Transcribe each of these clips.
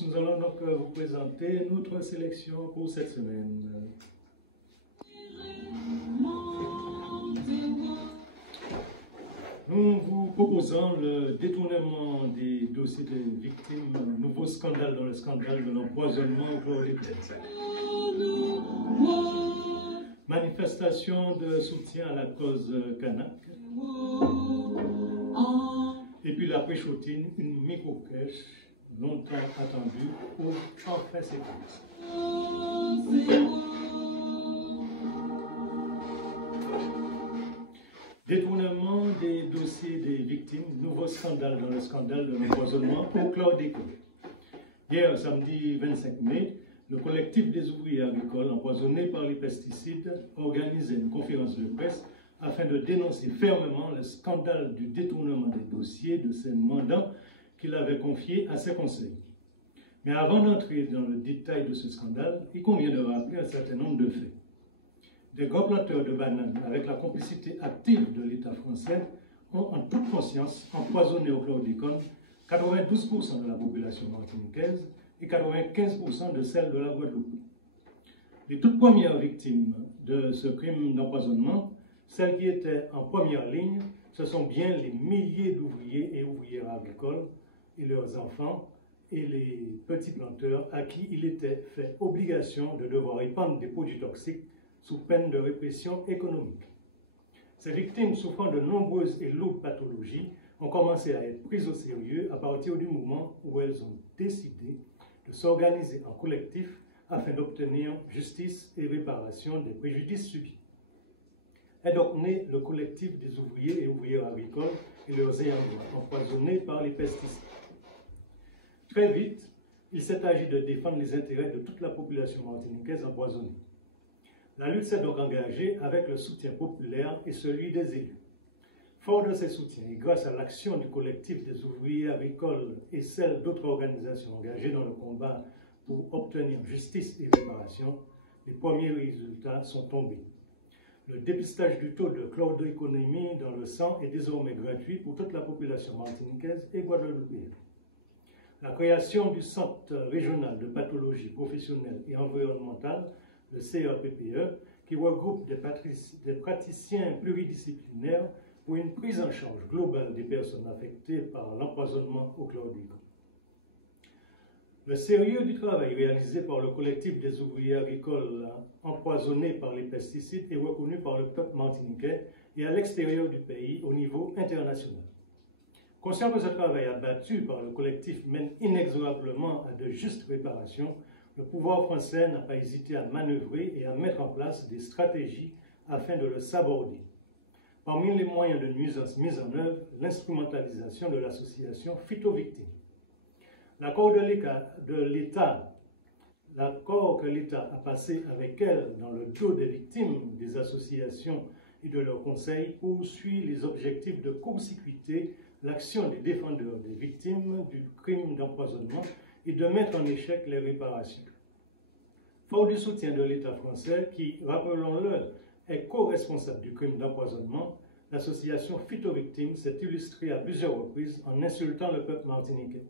tous, nous allons donc vous présenter notre sélection pour cette semaine. Nous vous proposons le détournement des dossiers des victimes, un nouveau scandale dans le scandale de l'empoisonnement au chlordécone. Manifestation de soutien à la cause kanak. Et puis la péchotine, une micro-crèche longtemps attendue pour enfin s'éclairer. Détournement des dossiers des victimes, nouveau scandale dans le scandale de l'empoisonnement au chlordécone. Hier, samedi 25 mai, le collectif des ouvriers agricoles empoisonnés par les pesticides organisait une conférence de presse afin de dénoncer fermement le scandale du détournement des dossiers de ces mandants qu'il avait confiés à ses conseils. Mais avant d'entrer dans le détail de ce scandale, il convient de rappeler un certain nombre de faits. Des grands planteurs de bananes, avec la complicité active de l'État français, ont en toute conscience empoisonné au chlordécone 92% de la population martiniquaise et 95% de celle de la Guadeloupe. Les toutes premières victimes de ce crime d'empoisonnement, celles qui étaient en première ligne, ce sont bien les milliers d'ouvriers et ouvrières agricoles et leurs enfants et les petits planteurs à qui il était fait obligation de devoir répandre des produits toxiques sous peine de répression économique. Ces victimes souffrant de nombreuses et lourdes pathologies ont commencé à être prises au sérieux à partir du moment où elles ont décidé de s'organiser en collectif afin d'obtenir justice et réparation des préjudices subis. Est donc né le collectif des ouvriers et ouvrières agricoles et leurs ayants droit empoisonnés par les pesticides. Très vite, il s'est agi de défendre les intérêts de toute la population martiniquaise empoisonnée. La lutte s'est donc engagée avec le soutien populaire et celui des élus. Fort de ces soutiens et grâce à l'action du collectif des ouvriers agricoles et celle d'autres organisations engagées dans le combat pour obtenir justice et réparation, les premiers résultats sont tombés. Le dépistage du taux de chlordéconémie dans le sang est désormais gratuit pour toute la population martiniquaise et guadeloupéenne. La création du Centre régional de pathologie professionnelle et environnementale, le CRPPE, qui regroupe des praticiens pluridisciplinaires pour une prise en charge globale des personnes affectées par l'empoisonnement au chlordécone. Le sérieux du travail réalisé par le collectif des ouvriers agricoles empoisonnés par les pesticides est reconnu par le peuple martiniquais et à l'extérieur du pays au niveau international. Conscient que ce travail abattu par le collectif mène inexorablement à de justes réparations, le pouvoir français n'a pas hésité à manœuvrer et à mettre en place des stratégies afin de le saborder. Parmi les moyens de nuisance mis en œuvre, l'instrumentalisation de l'association Phytovictime. L'accord que l'État a passé avec elle dans le dos des victimes des associations et de leurs conseils poursuit les objectifs de court-circuiter l'action des défendeurs des victimes du crime d'empoisonnement et de mettre en échec les réparations. Fort du soutien de l'État français, qui, rappelons-le, est co-responsable du crime d'empoisonnement, l'association Phytovictime s'est illustrée à plusieurs reprises en insultant le peuple martiniquais.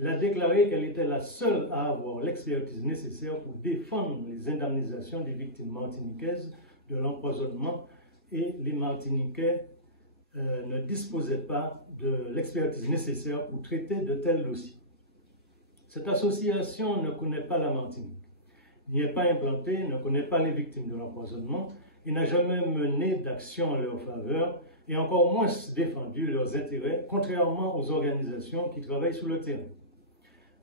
Elle a déclaré qu'elle était la seule à avoir l'expertise nécessaire pour défendre les indemnisations des victimes martiniquaises de l'empoisonnement et les Martiniquais ne disposaient pas de l'expertise nécessaire pour traiter de tels dossiers. Cette association ne connaît pas la Martinique, n'y est pas implantée, ne connaît pas les victimes de l'empoisonnement et n'a jamais mené d'action en leur faveur et encore moins défendu leurs intérêts, contrairement aux organisations qui travaillent sur le terrain.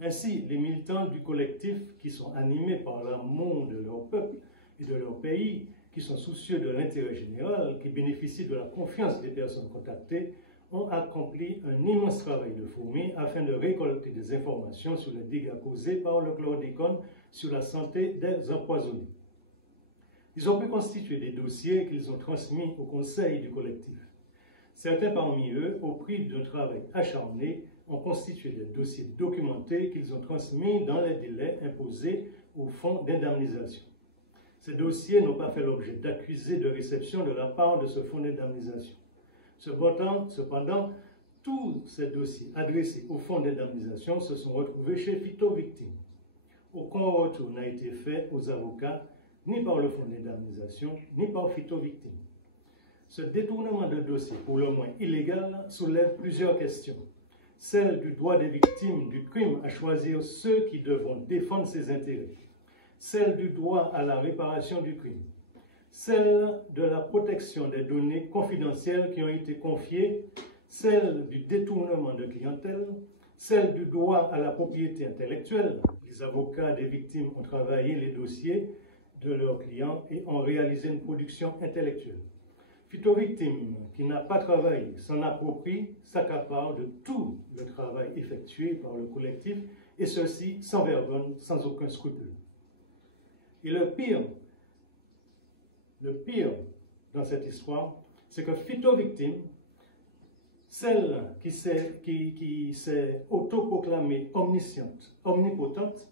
Ainsi, les militants du collectif, qui sont animés par l'amour de leur peuple et de leur pays, qui sont soucieux de l'intérêt général, qui bénéficient de la confiance des personnes contactées, ont accompli un immense travail de fourmi afin de récolter des informations sur les dégâts causés par le chlordécone sur la santé des empoisonnés. Ils ont pu constituer des dossiers qu'ils ont transmis au conseil du collectif. Certains parmi eux, au prix d'un travail acharné, ont constitué des dossiers documentés qu'ils ont transmis dans les délais imposés au fonds d'indemnisation. Ces dossiers n'ont pas fait l'objet d'accusés de réception de la part de ce fonds d'indemnisation. Cependant, tous ces dossiers adressés au fonds d'indemnisation se sont retrouvés chez Phyto Victimes. Aucun retour n'a été fait aux avocats, ni par le fonds d'indemnisation, ni par Phyto Victimes. Ce détournement de dossier, pour le moins illégal, soulève plusieurs questions. Celle du droit des victimes du crime à choisir ceux qui devront défendre ses intérêts. Celle du droit à la réparation du crime. Celle de la protection des données confidentielles qui ont été confiées. Celle du détournement de clientèle. Celle du droit à la propriété intellectuelle. Les avocats des victimes ont travaillé les dossiers de leurs clients et ont réalisé une production intellectuelle. Phyto Victimes, qui n'a pas travaillé, s'en approprie, s'accapare de tout le travail effectué par le collectif, et ceci sans vergogne, sans aucun scrupule. Et le pire dans cette histoire, c'est que Phyto Victimes, celle qui s'est autoproclamée omnisciente, omnipotente,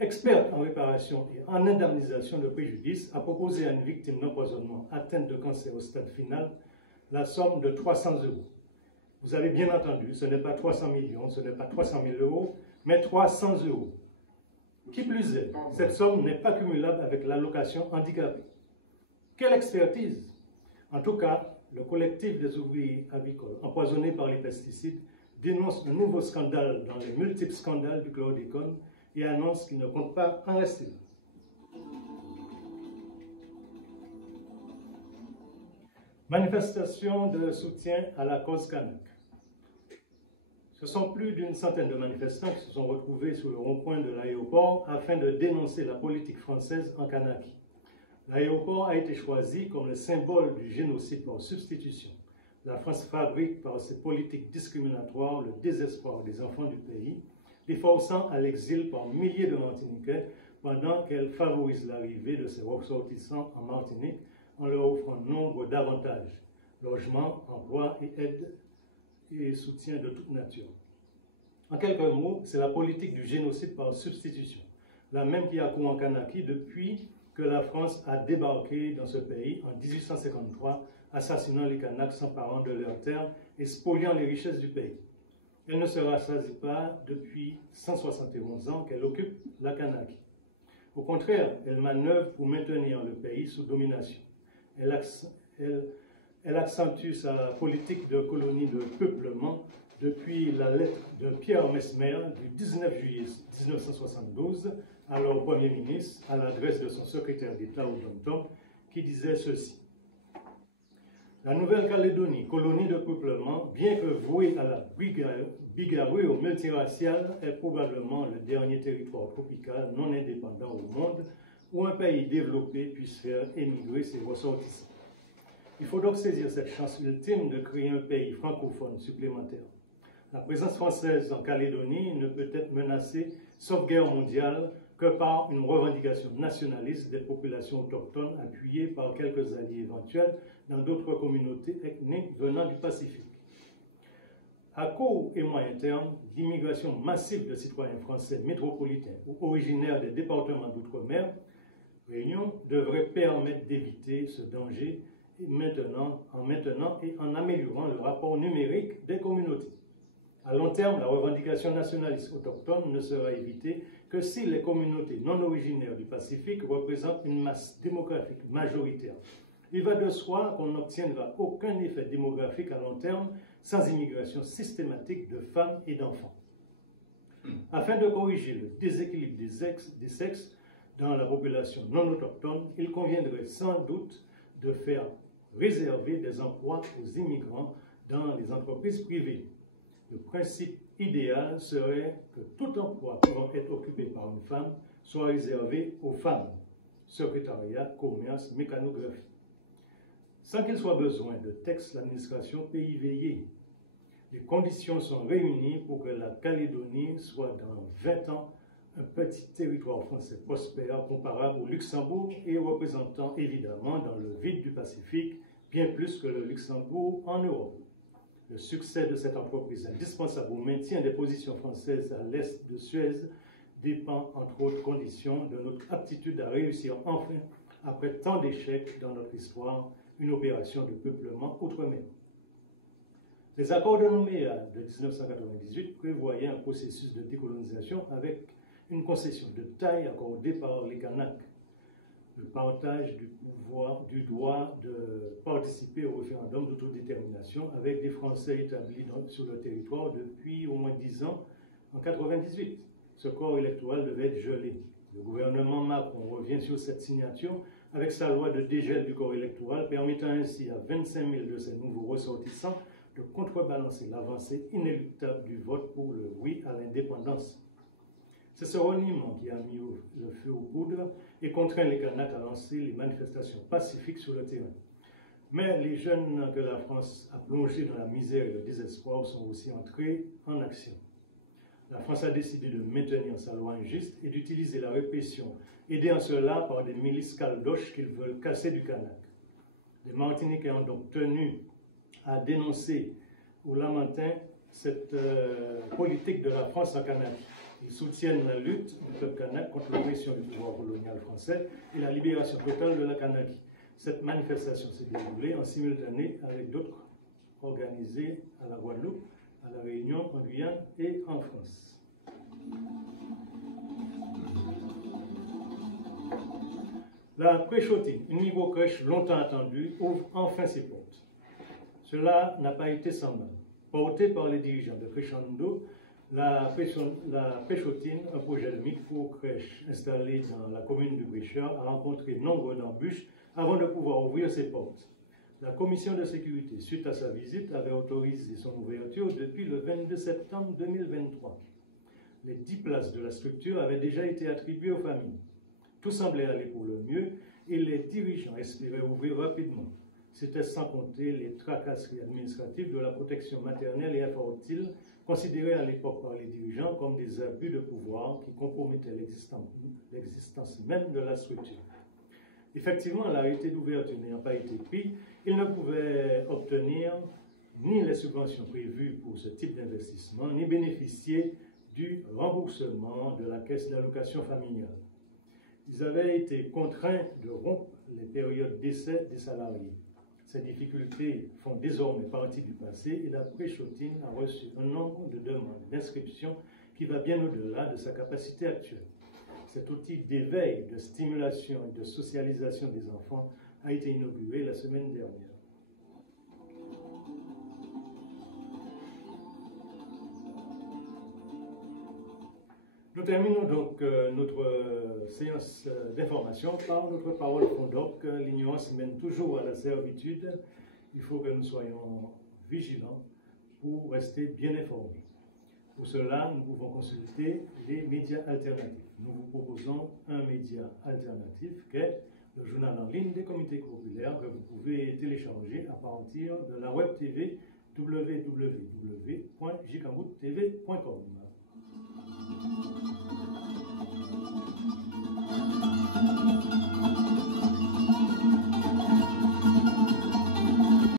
experte en réparation et en indemnisation de préjudice, a proposé à une victime d'empoisonnement atteinte de cancer au stade final la somme de 300 €. Vous avez bien entendu, ce n'est pas 300 millions, ce n'est pas 300 000 €, mais 300 €. Qui plus est, cette somme n'est pas cumulable avec l'allocation handicapée. Quelle expertise! En tout cas, le collectif des ouvriers avicoles empoisonnés par les pesticides dénonce un nouveau scandale dans les multiples scandales du chlordécone et annonce qu'il ne compte pas en rester là. Manifestation de soutien à la cause kanak. Ce sont plus d'une centaine de manifestants qui se sont retrouvés sur le rond-point de l'aéroport afin de dénoncer la politique française en Kanaki. L'aéroport a été choisi comme le symbole du génocide par substitution. La France fabrique par ses politiques discriminatoires le désespoir des enfants du pays, les forçant à l'exil par milliers de Martiniquais pendant qu'elle favorise l'arrivée de ses ressortissants en Martinique en leur offrant nombre d'avantages, logements, emploi et aides et soutien de toute nature. En quelques mots, c'est la politique du génocide par substitution, la même qui a cours en Kanaki depuis que la France a débarqué dans ce pays en 1853, assassinant les Kanaks, s'emparant de leurs terres et spoliant les richesses du pays. Elle ne se rassasie pas depuis 171 ans qu'elle occupe la Kanaki. Au contraire, elle manœuvre pour maintenir le pays sous domination. Elle accentue sa politique de colonie de peuplement depuis la lettre de Pierre Messmer du 19 juillet 1972, alors Premier ministre, à l'adresse de son secrétaire d'État au Dom-Tom, qui disait ceci. La Nouvelle-Calédonie, colonie de peuplement, bien que vouée à la bigarrure multiraciale, est probablement le dernier territoire tropical non indépendant au monde où un pays développé puisse faire émigrer ses ressortissants. Il faut donc saisir cette chance ultime de créer un pays francophone supplémentaire. La présence française en Calédonie ne peut être menacée, sauf guerre mondiale, que par une revendication nationaliste des populations autochtones appuyée par quelques alliés éventuels dans d'autres communautés ethniques venant du Pacifique. À court et moyen terme, l'immigration massive de citoyens français métropolitains ou originaires des départements d'outre-mer, Réunion, devrait permettre d'éviter ce danger en maintenant et en améliorant le rapport numérique des communautés. À long terme, la revendication nationaliste autochtone ne sera évitée que si les communautés non originaires du Pacifique représentent une masse démographique majoritaire. Il va de soi qu'on n'obtiendra aucun effet démographique à long terme sans immigration systématique de femmes et d'enfants. Afin de corriger le déséquilibre des sexes dans la population non autochtone, il conviendrait sans doute de faire réserver des emplois aux immigrants dans les entreprises privées. Le principe idéal serait que tout emploi pouvant être occupé par une femme soit réservé aux femmes, secrétariat, commerce, mécanographie. Sans qu'il soit besoin de texte, l'administration peut y veiller. Les conditions sont réunies pour que la Calédonie soit dans 20 ans un petit territoire français prospère comparable au Luxembourg et représentant évidemment dans le vide du Pacifique bien plus que le Luxembourg en Europe. Le succès de cette entreprise indispensable au maintien des positions françaises à l'est de Suez dépend entre autres conditions de notre aptitude à réussir enfin, après tant d'échecs dans notre histoire, une opération de peuplement outre-mer. Les accords de Nouméa de 1998 prévoyaient un processus de décolonisation avec une concession de taille accordée par les Kanaks, le partage du droit de participer au référendum d'autodétermination avec des Français établis sur le territoire depuis au moins 10 ans en 1998. Ce corps électoral devait être gelé. Le gouvernement Macron revient sur cette signature avec sa loi de dégel du corps électoral, permettant ainsi à 25 000 de ces nouveaux ressortissants de contrebalancer l'avancée inéluctable du vote pour le oui à l'indépendance. C'est ce reniement qui a mis le feu aux poudres et contraint les Kanaks à lancer les manifestations pacifiques sur le terrain. Mais les jeunes que la France a plongés dans la misère et le désespoir sont aussi entrés en action. La France a décidé de maintenir sa loi injuste et d'utiliser la répression, aidée en cela par des milices caldoches qu'ils veulent casser du Kanak. Les Martiniquais ont donc tenu à dénoncer au lamentin cette politique de la France en Kanak. Ils soutiennent la lutte du peuple kanak contre l'oppression du pouvoir colonial français et la libération totale de la Kanakie. Cette manifestation s'est déroulée en simultané avec d'autres organisées à la Guadeloupe, à la Réunion, en Guyane et en France. La Préchotine, une microcrèche longtemps attendue, ouvre enfin ses portes. Cela n'a pas été sans mal. Porté par les dirigeants de Crescendo, la Préchotine, un projet de micro-crèche installé dans la commune du Bréchard, a rencontré nombre d'embûches avant de pouvoir ouvrir ses portes. La commission de sécurité, suite à sa visite, avait autorisé son ouverture depuis le 22 septembre 2023. Les 10 places de la structure avaient déjà été attribuées aux familles. Tout semblait aller pour le mieux et les dirigeants espéraient ouvrir rapidement. C'était sans compter les tracasseries administratives de la protection maternelle et infantile, considérées à l'époque par les dirigeants comme des abus de pouvoir qui compromettaient l'existence même de la structure. Effectivement, l'arrêté d'ouverture n'ayant pas été pris, ils ne pouvaient obtenir ni les subventions prévues pour ce type d'investissement, ni bénéficier du remboursement de la caisse d'allocation familiale. Ils avaient été contraints de rompre les périodes d'essai des salariés. Ces difficultés font désormais partie du passé et la Préchotine a reçu un nombre de demandes d'inscription qui va bien au-delà de sa capacité actuelle. Cet outil d'éveil, de stimulation et de socialisation des enfants a été inauguré la semaine dernière. Nous terminons donc notre séance d'information par notre parole fondoc. L'ignorance mène toujours à la servitude. Il faut que nous soyons vigilants pour rester bien informés. Pour cela, nous pouvons consulter les médias alternatifs. Nous vous proposons un média alternatif qui est le journal en ligne des comités populaires que vous pouvez télécharger à partir de la web TV www.jcamboutv.com.